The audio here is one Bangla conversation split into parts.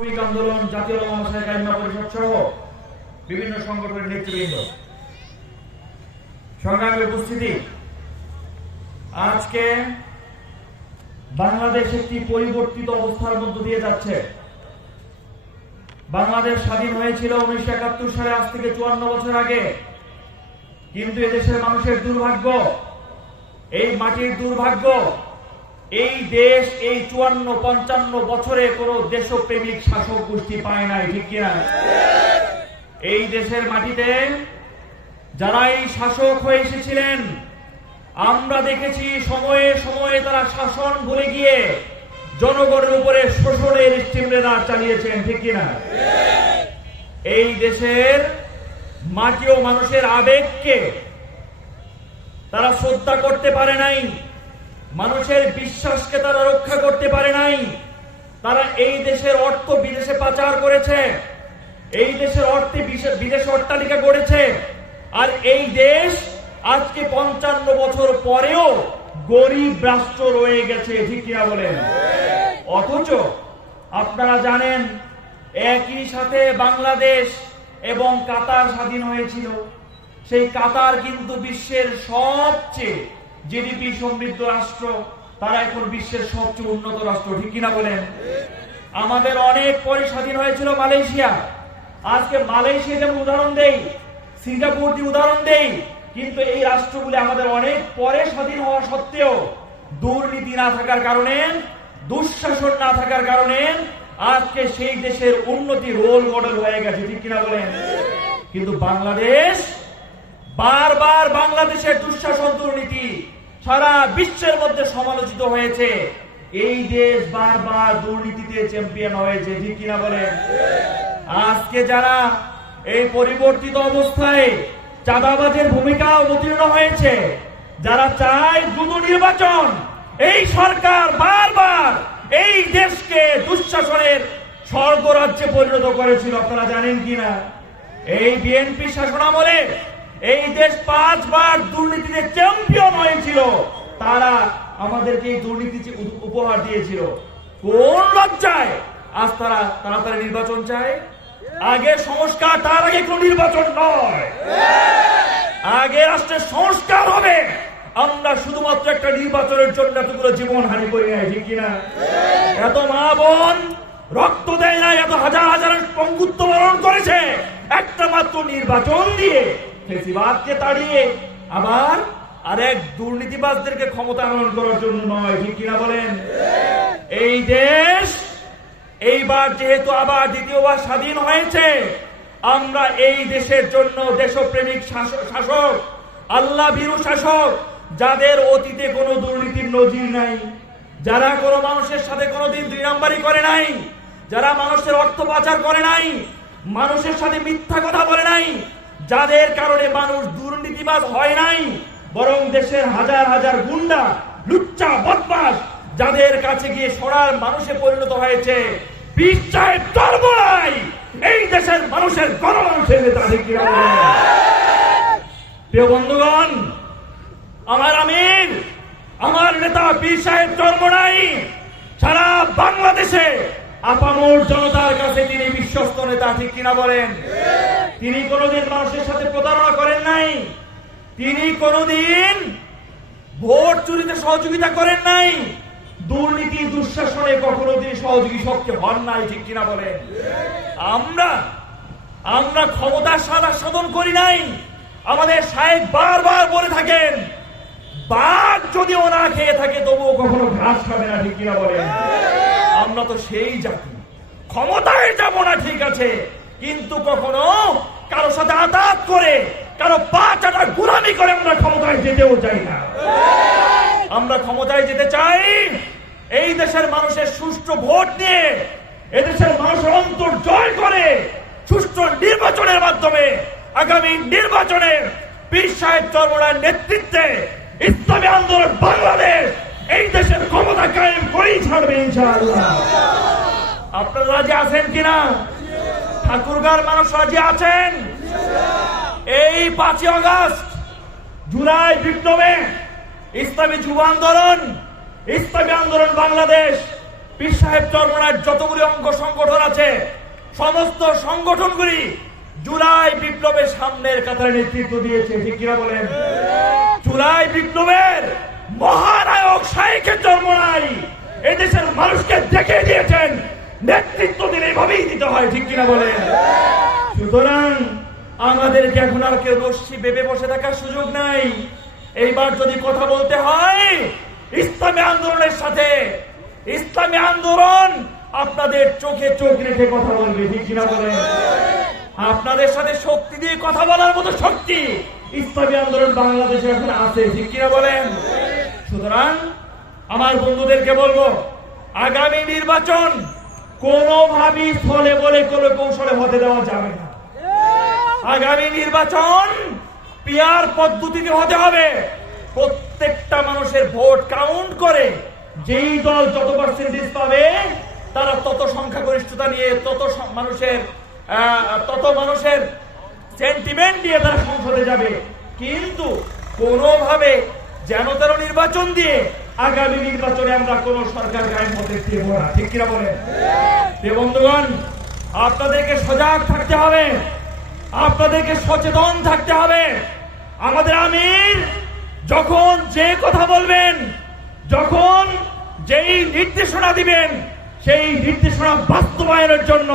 শ্রমিক আন্দোলন, জাতীয় কায়েমা পরিষদ সহ বিভিন্ন সংগঠনের নেতৃবৃন্দ, সংগ্রামী উপস্থিতি, আজকে বাংলাদেশ একটি পরিবর্তিত অবস্থার মধ্য দিয়ে যাচ্ছে। বাংলাদেশ স্বাধীন হয়েছিল 1971 সালে, আজ থেকে 54 বছর আগে। কিন্তু এদেশের মানুষের দুর্ভাগ্য, এই মাটির দুর্ভাগ্য, এই দেশ এই 54-55 বছরে কোনো দেশপ্রেমিক শাসক গোষ্ঠী পায় নাই, ঠিক কিনা? এই দেশের মাটিতে যারাই শাসক হয়ে এসেছিলেন, আমরা দেখেছি সময়ে সময়ে তারা শাসন ভুলে গিয়ে জনগণের উপরে শোষণের স্টিমুলার চালিয়েছেন, ঠিক কিনা? এই দেশের মাটি ও মানুষের আবেগকে তারা শ্রদ্ধা করতে পারে নাই, মানুষের বিশ্বাসকে তারা রক্ষা করতে পারে নাই। তারা এই দেশের অর্থ বিদেশে পাচার করেছে, এই দেশের অর্থে বিদেশে অট্টালিকা গড়েছে। আর এই দেশ আজকে 55 বছর পরেও গরিব রাষ্ট্র রয়ে গেছে, ঠিক কিনা বলেন? অথচ আপনারা জানেন, একই সাথে বাংলাদেশ এবং কাতার স্বাধীন হয়েছিল। সেই কাতার কিন্তু বিশ্বের সবচেয়ে জিডিপি সমৃদ্ধ রাষ্ট্র, তারা এখন বিশ্বের সবচেয়ে উন্নত রাষ্ট্র, ঠিক কিনা বলেন? আমাদের অনেক পরে স্বাধীন হয়েছিল মালয়েশিয়া। আজকে মালয়েশিয়া যেমন উদাহরণ দেই, সিঙ্গাপুর দিয়ে উদাহরণ দেই, কিন্তু এই রাষ্ট্রগুলি আমাদের অনেক পরে স্বাধীন হওয়া সত্ত্বেও দুর্নীতি না থাকার কারণে, দুঃশাসন না থাকার কারণে আজকে সেই দেশের উন্নতি রোল মডেল হয়ে গেছে, ঠিক কিনা বলেন? কিন্তু বাংলাদেশ, বারবার বাংলাদেশের দুঃশাসন, দুর্নীতি সারা বিশ্বের মধ্যে সমালোচিত হয়েছে। এই দেশ বারবার দুর্নীতিতে চ্যাম্পিয়ন হয়েছে, ঠিক কিনা বলেন? আজকে যারা এই পরিবর্তিত অবস্থায় চাঁদাবাজের ভূমিকা অবতীর্ণ হয়েছে, যারা চায় দ্রুত নির্বাচন, এই সরকার বারবার এই দেশকে দুঃশাসনের স্বর্গরাজ্যে পরিণত করেছিল। আপনারা জানেন কিনা? এই বিএনপি শাসনামলে এই দেশ 5 বার দুর্নীতিতে চ্যাম্পিয়ন হয়েছিল। তারা আমাদেরকে এই দুর্নীতি উপহার দিয়েছিল। কোন লজ্জায় আজ তারা তাড়াতাড়ি নির্বাচন চায়? আগে সংস্কার, তার আগে কোন নির্বাচন নয়। আগে রাষ্ট্রের সংস্কার হবে। আমরা শুধুমাত্র একটা নির্বাচনের জন্য এতগুলো জীবন হানি করি নাই, ঠিক কিনা? এত মা বোন রক্ত দেয় না, এত হাজার হাজার পঙ্গুত্ব বরণ করেছে একটা মাত্র নির্বাচন দিয়ে, ফেসিবাদকে তাড়িয়ে আবার আরেক দুর্নীতিবাজদেরকে ক্ষমতা আনয়ন করার জন্য নয়, ঠিক কিনা বলেন? এই দেশ এইবার যেহেতু আবার দ্বিতীয়বার স্বাধীন হয়েছে, আমরা এই দেশের জন্য দেশপ্রেমিক শাসক, আল্লাহ ভীরু শাসক, যাদের অতীতে কোনো দুর্নীতির নজির নাই, যারা কোনো মানুষের সাথে কোনোদিন 2 নাম্বারি করে নাই, যারা মানুষের অর্থ পাচার করে নাই, মানুষের সাথে মিথ্যা কথা বলে নাই, যাদের কারণে মানুষ দুর্নীতিবাজ হয় নাই, বরং দেশের হাজার হাজার গুন্ডা, লুচ্চা, বদমাশ, যাদের কাছে গিয়ে সরার মানুষে পরিণত হয়েছে। পীর সাহেব চরমোনাই এই দেশের মানুষের গণমানুষের নেতা, ঠিক কিনা? প্রিয় বন্ধুগণ, আমার আমির, আমার নেতা পীর সাহেব চরমোনাই সারা বাংলাদেশে আপামর জনতার কাছে তিনি বিশ্বস্ত নেতা, ঠিক কিনা বলেন? তিনি কোনোদিন মানুষের সাথে প্রতারণা করেন নাই, তিনি কোনোদিন ভোট চুরিতে সহযোগিতা করেন নাই, দুর্নীতি দুঃশাসনে কখনো তিনি সহযোগী শক্তি হন নাই, ঠিক কিনা বলেন? আমরা ক্ষমতার সাধন করি নাই। আমাদের সাহেব বারবার বলে থাকেন, বাঘ যদি ওনা খেয়ে থাকে তবুও কখনো ঘাস খাবে না, ঠিক কিনা বলেন? আমরা তো সেই জাতি, ক্ষমতায় যাব না ঠিক আছে, কিন্তু কখনো কারো সাথে আঘাত করে, কারো পা চাটা গোলামি করে আমরা ক্ষমতায় যেতেও চাই না। আমরা ক্ষমতায় যেতে চাই এই দেশের মানুষের সুষ্ঠু ভোট নিয়ে, এদেশের মানুষের অন্তর জয় করে সুষ্ঠু নির্বাচনের মাধ্যমে। আগামী নির্বাচনে পীর সাহেব চরমোনাইর নেতৃত্বে ইসলামী আন্দোলন বাংলাদেশ এই দেশের ক্ষমতা কায়েম করেই ছাড়বে ইনশাআল্লাহ। আপনারা রাজি আছেন কিনা? ঠাকুরগাঁর মানুষ রাজি আছেন? এই 5 আগস্ট জুলাই বিপ্লবে ইসলামী যুব আন্দোলন, ইসলামী আন্দোলন বাংলাদেশ পীর সাহেব চরমনার যতগুলি অঙ্গ সংগঠন আছে সমস্ত সংগঠনগুলি জুলাই বিপ্লবের সামনের কাতারে নেতৃত্ব দিয়েছে, ঠিক কিনা বলেন? জুলাই বিপ্লবের মহানায়ক শাইখে চরমনাই এদেশের মানুষকে দেখিয়ে দিয়েছেন নেতৃত্ব দিলে এভাবেই দিতে হয়, ঠিক কিনা বলেন? সুতরাং আমাদেরকে এখন আর কেউ রশ্মি বেঁধে বসে থাকার সুযোগ নাই। এইবার যদি কথা বলতে হয় ইসলামী আন্দোলনের সাথে, ইসলামী আন্দোলন আপনাদের চোখে চোখ রেখে কথা বলবে, ঠিক কিনা বলেন? আপনাদের সাথে শক্তি দিয়ে কথা বলার মতো শক্তি ইসলামী আন্দোলন বাংলাদেশে এখন আছে, ঠিক কিনা বলেন? সুতরাং আমার বন্ধুদেরকে বলবো, আগামী নির্বাচন কোনোভাবেই ছলে বলে কোনো কৌশলে হতে দেওয়া যাবে না। আগামী নির্বাচন পিয়ার পদ্ধতিতে হতে হবে। প্রত্যেকটা মানুষের ভোট কাউন্ট করে যেই দল যত পার্সেন্টেজ পাবে তারা তত সংখ্যাগরিষ্ঠতা নিয়ে তত মানুষের সেন্টিমেন্ট নিয়ে তারা সংসদে যাবে। কিন্তু কোনোভাবে যেন তেন নির্বাচন দিয়ে আগামী নির্বাচনে আমরা কোন সরকার কায়েম হতে দেব না, ঠিক কিনা বলেন? বন্ধুগণ, আপনাদেরকে সজাগ থাকতে হবে, আপনাদেরকে সচেতন থাকতে হবে। আমাদের আমির যখন যে কথা বলবেন, যখন যেই নির্দেশনা দিবেন, সেই নির্দেশনা বাস্তবায়নের জন্য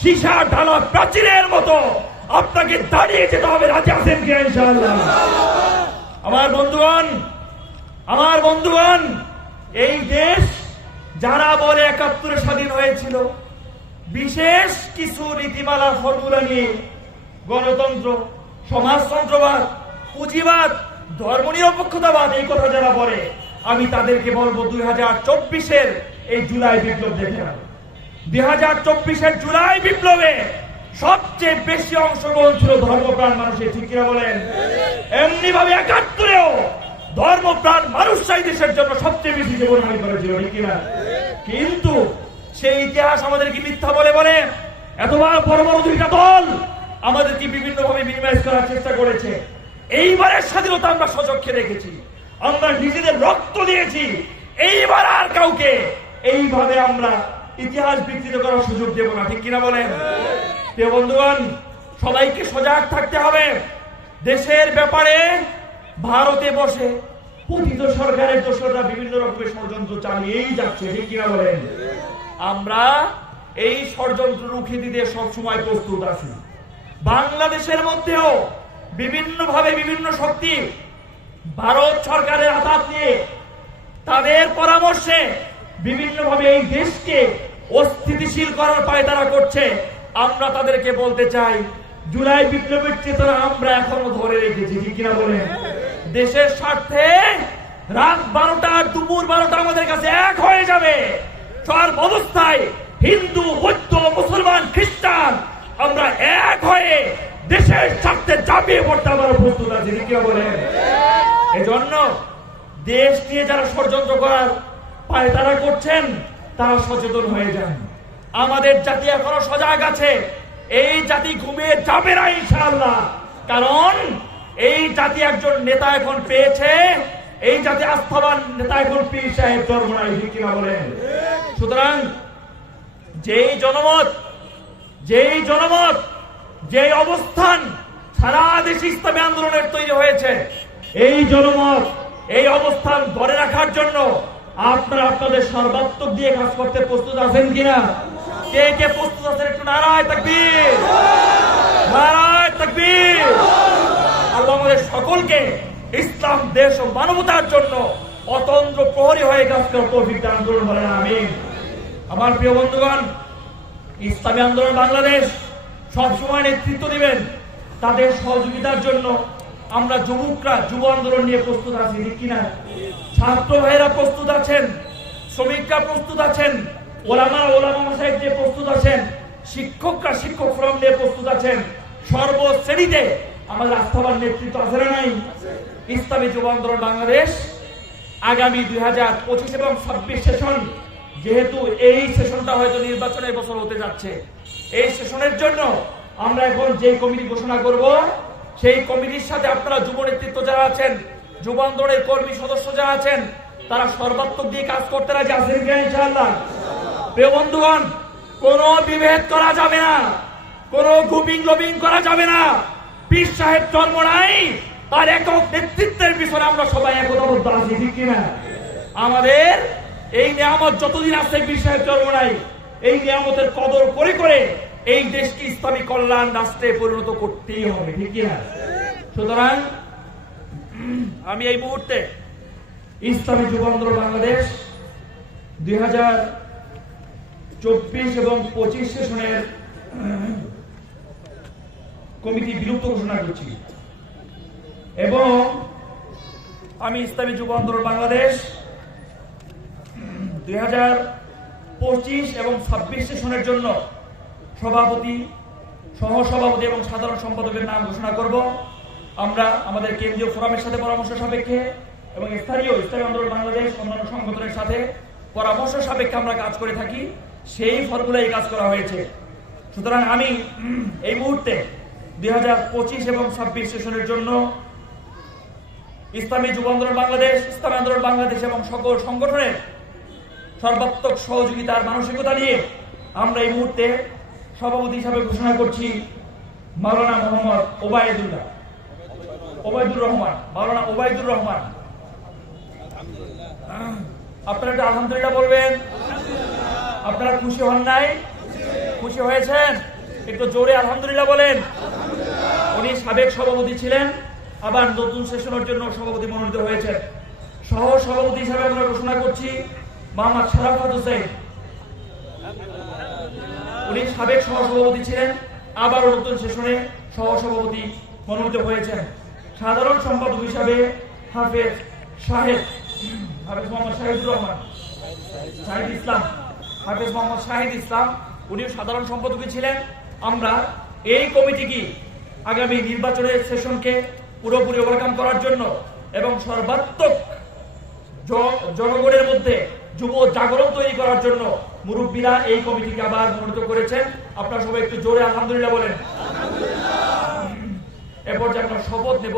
সীসা ঢালা প্রাচীরের মতো আপনাকে দাঁড়িয়ে যেতে হবে। রাজি আছেন কি ইনশাআল্লাহ? আমার বন্ধুগণ, এই দেশ যারা বলে ৭১ স্বাধীন হয়েছিল বিশেষ কিছু নীতিমালা ফর্মুলা নিয়ে, গণতন্ত্র, সমাজতন্ত্রবাদ, পুঁজিবাদ, ধর্মনিরপেক্ষতাবাদ, এই কথা যারা বলে, আমি তাদেরকে বলবো 2024-এর এই জুলাই বিপ্লব দেখে নেন। 2024-এর জুলাই বিপ্লবে সবচেয়ে বেশি অংশগ্রহণ ছিল ধর্মপ্রাণ মানুষের, ঠিক কিনা বলেন? এমনি ভাবে ৭১-এও ধর্মপ্রাণ মানুষরাই দেশের জন্য সবচেয়ে বেশি জীবনহানি করেছিল, ঠিক কিনা? কিন্তু সেই ইতিহাস আমাদেরকে মিথ্যা বলে বলে এতবার বড় বড় দুইটা দল আমাদেরকে বিভিন্ন ভাবে মিনিমাইজ করার চেষ্টা করেছে। এইবারের স্বাধীনতা আমরা সচক্ষে দেখেছি, আমরা নিজেদের রক্ত দিয়েছি। এইবার আর কাউকে এইভাবে আমরা ইতিহাস বিকৃত করার সুযোগ দেব না, ঠিক কিনা বলেন? প্রিয় বন্ধুগণ, সবাইকে সজাগ থাকতে হবে। দেশের ব্যাপারে ভারতে বসে পতিত সরকারের দোসররা বিভিন্ন রকমের ষড়যন্ত্র চালিয়েই যাচ্ছে, ঠিক কিনা বলেন? আমরা এই ষড়যন্ত্র রুখে দিতে সবসময় প্রস্তুত আছি। বাংলাদেশের মধ্যেও বিভিন্ন ভাবে বিভিন্ন শক্তি ভারত সরকারের আঘাত নিয়ে তাদের পরামর্শে বিভিন্ন ভাবে এই দেশকে অস্থিতিশীল করার পায়তারা করছে। আমরা তাদেরকে বলতে চাই, জুলাই বিপ্লবের চেতনা আমরা এখনো ধরে রেখেছি, ঠিক কিনা বলেন? দেশের স্বার্থে রাত 12টা আর দুপুর 12টা আমাদের কাছে এক হয়ে যাবে। সর্ব অবস্থায় হিন্দু, বৌদ্ধ, মুসলমান, খ্রিস্টান আমরা এক হয়ে দেশের স্বার্থে ঝাঁপিয়ে পড়তে আমরা প্রস্তুত আছি, ঠিক কিনা বলেন? এজন্য দেশ নিয়ে যারা ষড়যন্ত্র করার পায়তারা করছেন তারা সচেতন হয়ে যান। আমাদের জাতি এখনো সজাগ আছে। এই জাতি ঘুমিয়ে যাবে না ইনশাআল্লাহ। কারণ এই জাতি একজন নেতা এখন পেয়েছে, এই জাতি আস্থাবান নেতা এখন পীর সাহেব চরমনাই, ঠিক কিনা বলেন? সুতরাং যেই জনমত, যেই অবস্থান সারা দেশে ইসলামী আন্দোলনের তৈরি হয়েছে, এই জনমত, এই অবস্থান ধরে রাখার জন্য আপনারা আপনাদের সর্বাত্মক দিয়ে কাজ করতে প্রস্তুত আছেন কিনা? কে কে প্রস্তুত আছেন? একটু নারায়ে তাকবীর, নারায়ে তাকবীর। আল্লাহ আমাদের সকলকে ইসলাম, দেশ ও মানবতার জন্য অতন্দ্র প্রহরী হয়ে কাজ করার তৌফিক দান করুন, বলেন আমিন। আমার প্রিয় বন্ধুগণ, ইসলামী আন্দোলন বাংলাদেশ সবসময় নেতৃত্ব দিবেন। তাদের সহযোগিতার জন্য আমরা যুবকরা যুব আন্দোলন নিয়ে প্রস্তুত আছি, ঠিক কিনা? ছাত্র ভাইয়েরা প্রস্তুত আছেন, শ্রমিকরা প্রস্তুত আছেন, ওলামা মাসায়েখ নিয়ে প্রস্তুত আছেন, শিক্ষকরা শিক্ষক ফোরাম নিয়ে প্রস্তুত আছেন। সর্বশ্রেণীতে আমাদের আস্থাবান নেতৃত্ব আছে না নাই? ইসলামী যুব আন্দোলন বাংলাদেশ আগামী 2025 এবং 26 সেশন, যেহেতু এই সেশনটা হয়তো নির্বাচনের বছর হতে যাচ্ছে, এই সেশনের জন্য আমরা এখন যে কমিটি ঘোষণা করব, সেই কমিটির সাথে আপনারা যুব নেতৃত্ব যারা আছেন, যুব আন্দোলনের কর্মী সদস্য যারা আছেন, তারা সর্বাত্মক দিয়ে কাজ করতে রাজি আছেন কিনা ইনশাআল্লাহ? প্রিয় বন্ধুগণ, কোনো বিভেদ করা যাবে না, কোনো গ্রুপিং গ্লোবিং করা যাবে না। পীর সাহেব জন্ম নাই, তার একক নেতৃত্বের পিছনে আমরা সবাই একতাবদ্ধ আছি, ঠিক কিনা? আমাদের এই নিয়ামত যতদিন আছে, পীর সাহেব জন্ম নাই, এই নিয়ামতের কদর করে করে এই দেশকে ইসলামী কল্যাণ রাষ্ট্রে পরিণত করতেই হবে, ঠিক কিনা? সুতরাং আমি এই মুহূর্তে ইসলামী যুব আন্দোলন বাংলাদেশ 2024 এবং 25 সেশনের কমিটি বিলুপ্ত ঘোষণা করছি এবং আমি ইসলামী যুব আন্দোলন বাংলাদেশ 2025 এবং 26 সেশনের জন্য সভাপতি, সহসভাপতি এবং সাধারণ সম্পাদকের নাম ঘোষণা করব। আমরা আমাদের কেন্দ্রীয় ফোরামের সাথে পরামর্শ সাপেক্ষে এবং স্থানীয় ইসলামী আন্দোলন বাংলাদেশ অন্যান্য সংগঠনের সাথে পরামর্শ সাপেক্ষে আমরা কাজ করে থাকি, সেই ফর্মুলায় কাজ করা হয়েছে। সুতরাং আমি এই মুহূর্তে 2025 এবং 26 সেশনের জন্য ইসলামী যুব আন্দোলন বাংলাদেশ, ইসলামী আন্দোলন বাংলাদেশ এবং সকল সংগঠনের সর্বাত্মক সহযোগিতার মানসিকতা নিয়ে আমরা এই মুহূর্তে সভাপতি হিসাবে ঘোষণা করছি মাওলানা মোহাম্মদ ওবায়দুর রহমান। মাওলানা ওবায়দুর রহমান, আপনারা একটা আলহামদুলিল্লাহ বলবেন। আপনারা খুশি হন নাই? খুশি হয়েছেন? একটু জোরে আলহামদুলিল্লাহ বলেন। উনি সাবেক সভাপতি ছিলেন, আবার নতুন সেশনের জন্য সভাপতি মনোনীত হয়েছেন। সহ সভাপতি হিসাবে আমরা ঘোষণা করছি মোহাম্মদ শারাফত হোসেন। উনি সাবেক সহসভাপতি ছিলেন, আবারও নতুন সেশনে সহসভাপতি মনোনীত হয়েছেন। সাধারণ সম্পাদক হিসাবে হাফেজ মোহাম্মদ শাহিদুর রহমান, হাফেজ মোহাম্মদ শাহিদ ইসলাম, উনিও সাধারণ সম্পাদক ছিলেন। আমরা এই কমিটিকে আগামী নির্বাচনের সেশনকে পুরোপুরি ওভারকাম করার জন্য এবং সর্বাত্মক জনগণের মধ্যে যুব জাগরণ তৈরি করার জন্য মুরব্বীরা এই কমিটিকে আবার মনোনীত করেছেন। আপনারা সবাই একটু জোরে আলহামদুলিল্লাহ বলেন। এরপর যে আমরা শপথ নেব